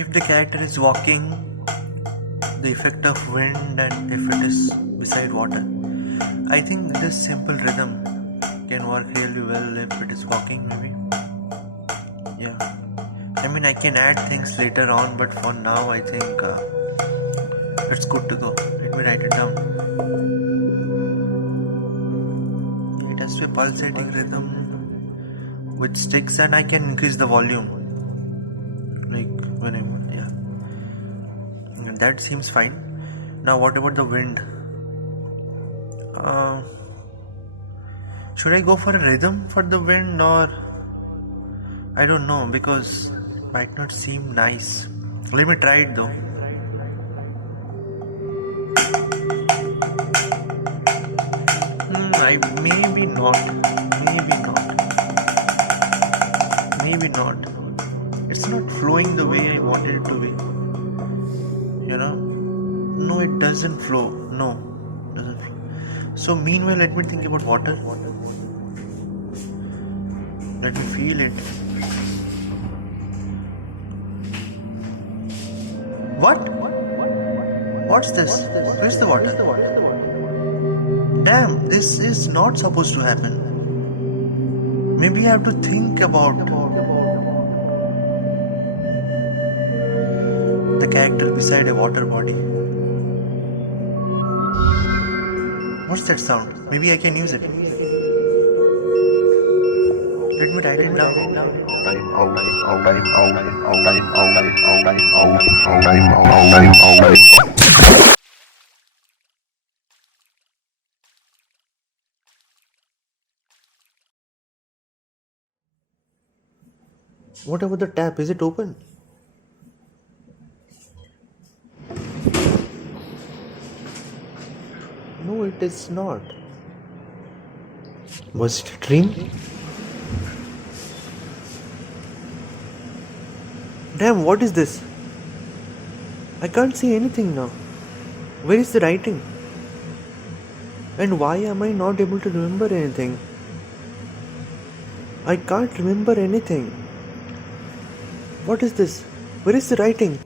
If the character is walking, the effect of wind, and if it is beside water, I think this simple rhythm can work really well if it is walking, maybe. Yeah. I mean, I can add things later on, but for now, I think it's good to go. Let me write it down. Yeah, it has to be a pulsating rhythm with sticks, and I can increase the volume like whenever. Yeah. And that seems fine. Now, what about the wind? Uh, should I go for a rhythm for the wind, or I don't know, because it might not seem nice. Let me try it though. I maybe not. Maybe not. Maybe not. It's not flowing the way I wanted it to be. You know? No, it doesn't flow. No, doesn't flow. So meanwhile, let me think about water. Let me feel it. What? What's this? Where's the water? Damn, this is not supposed to happen. Maybe I have to think about the character beside a water body. What's that sound? Maybe I can use it. Let me write it down. What about the tap? Is it open? No, it is not. Was it a dream? Damn, what is this? I can't see anything now. Where is the writing? And why am I not able to remember anything? I can't remember anything. What is this? Where is the writing?